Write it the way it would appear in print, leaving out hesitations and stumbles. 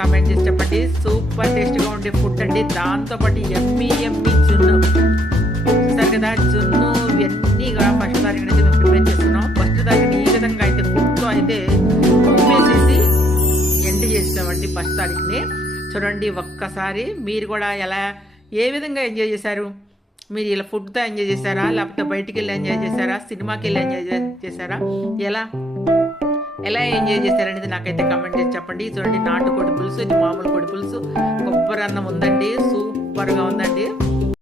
Comment చేసి చెప్పండి. Super టేస్ట్గా ఉండే ఫుడ్ అండి. దాంతోపాటు ఎమ్మీ జున్ను చూసారు కదా, జున్ను ఇవన్నీ కూడా ఫస్ట్ తారీఖున అయితే మేము ప్రిపేర్ చేస్తున్నాం. ఫస్ట్ తారీఖున ఈ విధంగా అయితే ఫుడ్తో అయితే ఉమ్మేసేసి ఎండ్ చేసామండి ఫస్ట్ తారీఖుని. చూడండి ఒక్కసారి మీరు కూడా ఏ విధంగా ఎంజాయ్ చేశారు? మీరు ఇలా ఫుడ్తో ఎంజాయ్ చేశారా, లేకపోతే బయటికి వెళ్ళి ఎంజాయ్ చేశారా, సినిమాకి వెళ్ళి ఎంజాయ్ చేశారా, ఎలా ఎంజాయ్ చేశారనేది నాకైతే కామెంట్ చేసి చెప్పండి. చూడండి నాటుకోడి పులుసు, ఇది మామూలు కోడి పులుసు, కొబ్బరి అన్నం ఉందండి, సూపర్గా ఉందండి.